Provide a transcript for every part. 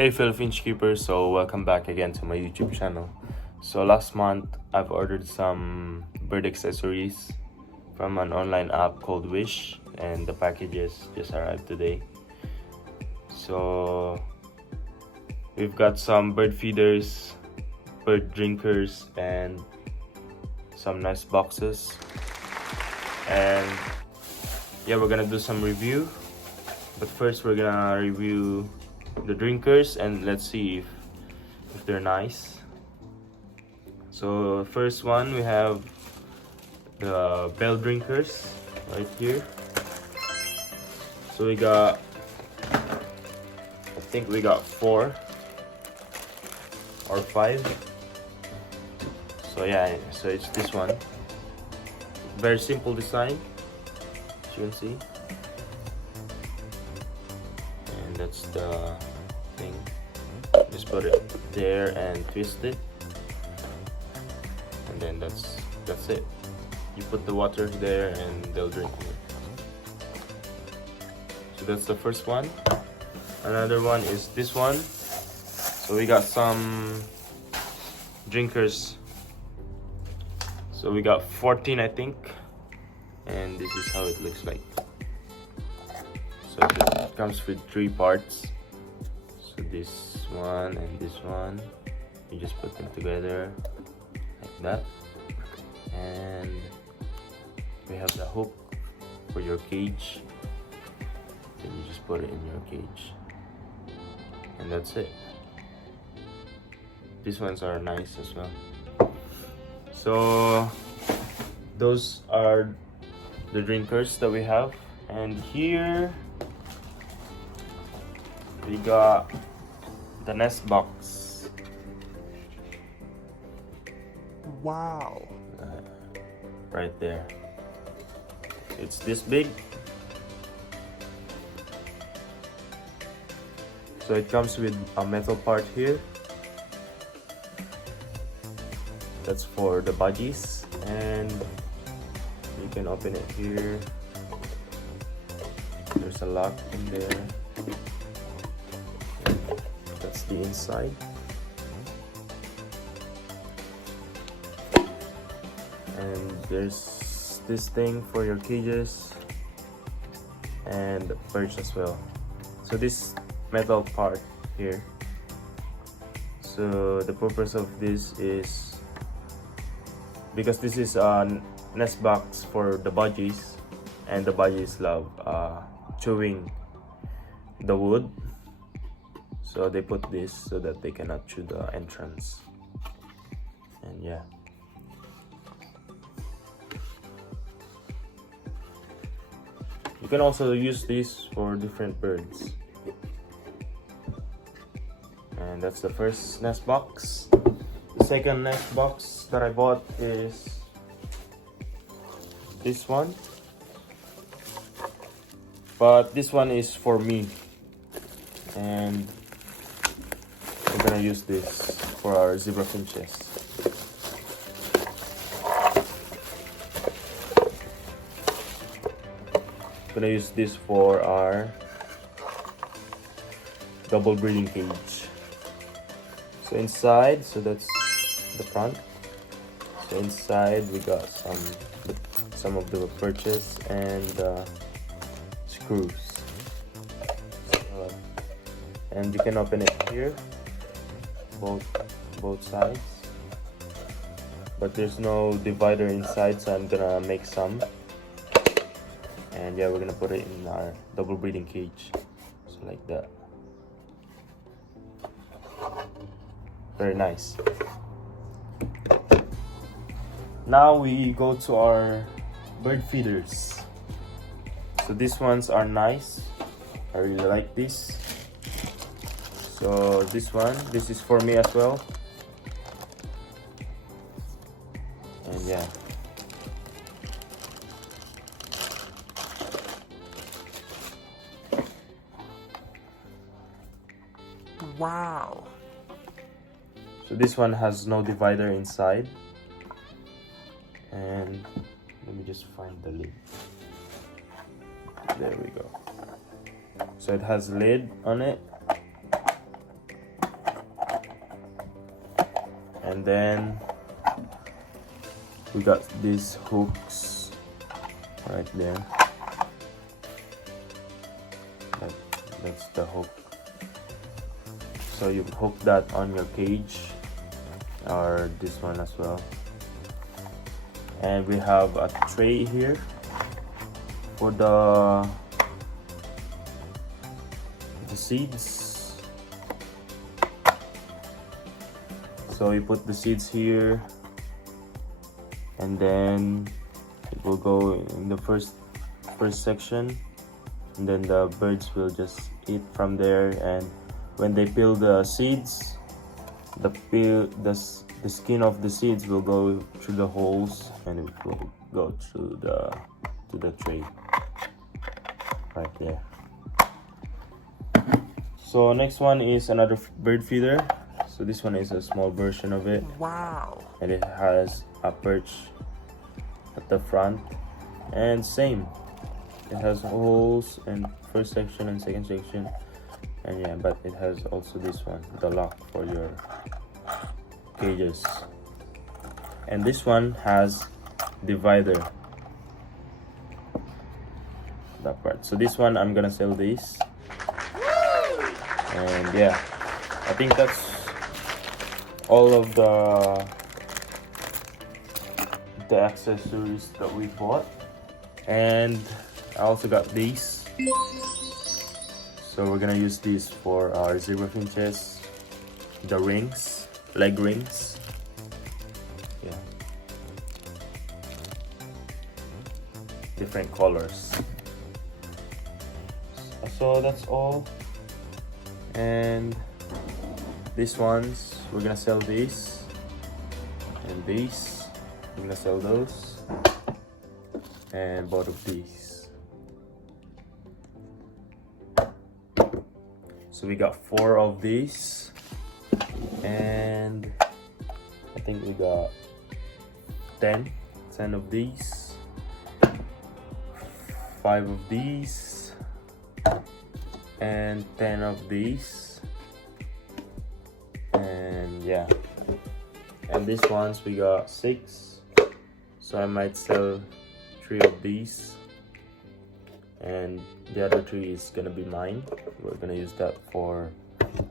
Hey Philippine Keepers, so welcome back again to my YouTube channel. So last month I've ordered some bird accessories from an online app called Wish, and the packages just arrived today. So we've got some bird feeders, bird drinkers, and some nice boxes. And yeah, we're gonna do some review, but first we're gonna review the drinkers and let's see if they're nice. So first one, we have the bell drinkers right here. So we got, I think we got 4 or 5. So yeah, so it's this one. Very simple design, as you can see. And that's the thing. Just put it there and twist it, and then that's it. You put the water there and they'll drink it. So that's the first one. Another one is this one. So we got some drinkers. So we got 14, I think, and this is how it looks like. So it comes with 3 parts. So this one and this one, you just put them together like that, and we have the hook for your cage. Then you just put it in your cage, and that's it. These ones are nice as well. So those are the drinkers that we have, and here we got the nest box. Wow. Right there. It's this big. So it comes with a metal part here. That's for the budgies, and you can open it here. There's a lock in there. That's the inside. And there's this thing for your cages and the perch as well. So this metal part here, so the purpose of this is because this is a nest box for the budgies, and the budgies love chewing the wood. So they put this so that they cannot chew the entrance. And yeah. You can also use this for different birds. And that's the first nest box. The second nest box that I bought is this one. But this one is for me. And we're gonna use this for our zebra finches. Gonna use this for our double breeding cage. So inside, so that's the front. So inside we got some of the perches and screws. And you can open it here, both sides, but there's no divider inside, so I'm gonna make some. And yeah, we're gonna put it in our double breeding cage, so like that. Very nice. Now we go to our bird feeders. So these ones are nice. I really like this. So this is for me as well. And yeah. Wow. So this one has no divider inside. And let me just find the lid. There we go. So it has lid on it, And then we got these hooks right there. That's the hook. So you hook that on your cage, or this one as well. And we have a tray here for the seeds. So you put the seeds here, and then it will go in the first section, and then the birds will just eat from there. And when they peel the seeds, the skin of the seeds will go through the holes, and it will go through to the tray right there. So next one is another bird feeder. So this one is a small version of it. Wow. And it has a perch at the front, and same, it has holes in first section and second section, and yeah, but it has also this one, the lock for your cages. And this one has divider, that part. So this one I'm gonna sell this. And yeah, I think that's all of the accessories that we bought. And I also got these, so we're gonna use these for our zebra finches, the rings, leg rings. Yeah, different colors. So that's all. And these ones, we're gonna sell these, and these, we're gonna sell those, and both of these. So we got 4 of these, and I think we got 10 of these, 5 of these, and 10 of these. And yeah, and these ones we got 6, so I might sell 3 of these, and the other 3 is gonna be mine. We're gonna use that for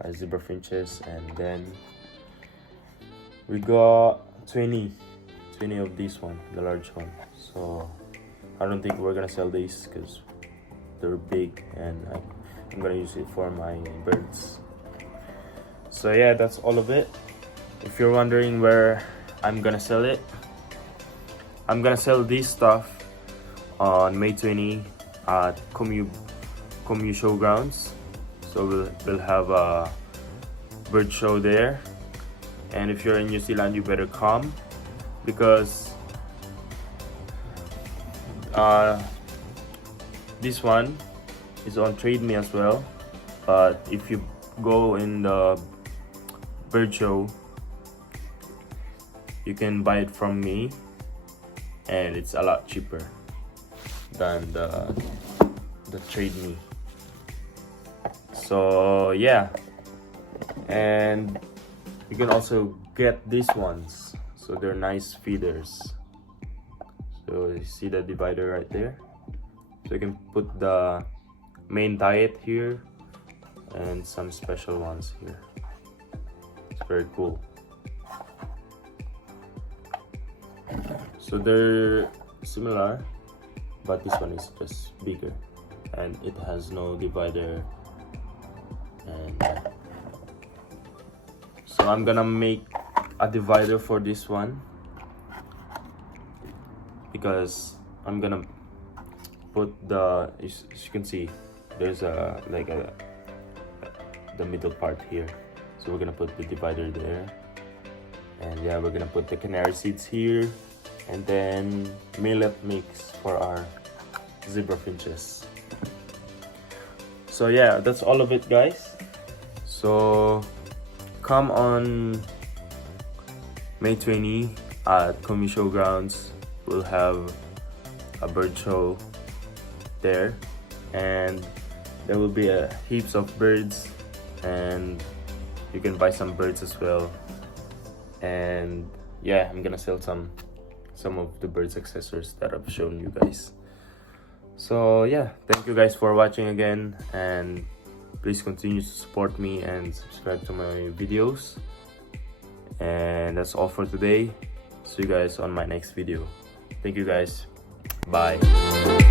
our zebra finches. And then we got 20 of this one, the large one. So I don't think we're gonna sell these because they're big, and I'm gonna use it for my birds. So yeah, that's all of it. If you're wondering where I'm gonna sell it, I'm gonna sell this stuff on May 20 at Kumeu Showgrounds. So we'll have a bird show there, and if you're in New Zealand, you better come, because this one is on Trade Me as well. But if you go in the bird show, you can buy it from me, and it's a lot cheaper than the Trade Me. So yeah, and you can also get these ones, so they're nice feeders. So you see the divider right there, so you can put the main diet here and some special ones here. It's very cool. So they're similar, but this one is just bigger, and it has no divider. And so I'm gonna make a divider for this one, because I'm gonna put the, as you can see, there's a the middle part here, so we're gonna put the divider there. And yeah, we're gonna put the canary seeds here, and then millet mix for our zebra finches. So yeah, that's all of it, guys. So come on May 20 at Kumeu Showgrounds. We'll have a bird show there, and there will be heaps of birds, and you can buy some birds as well. and yeah, I'm gonna sell some of the birds accessories that I've shown you guys. So yeah, thank you guys for watching again, and please continue to support me and subscribe to my videos. And that's all for today. See you guys on my next video. Thank you guys. Bye.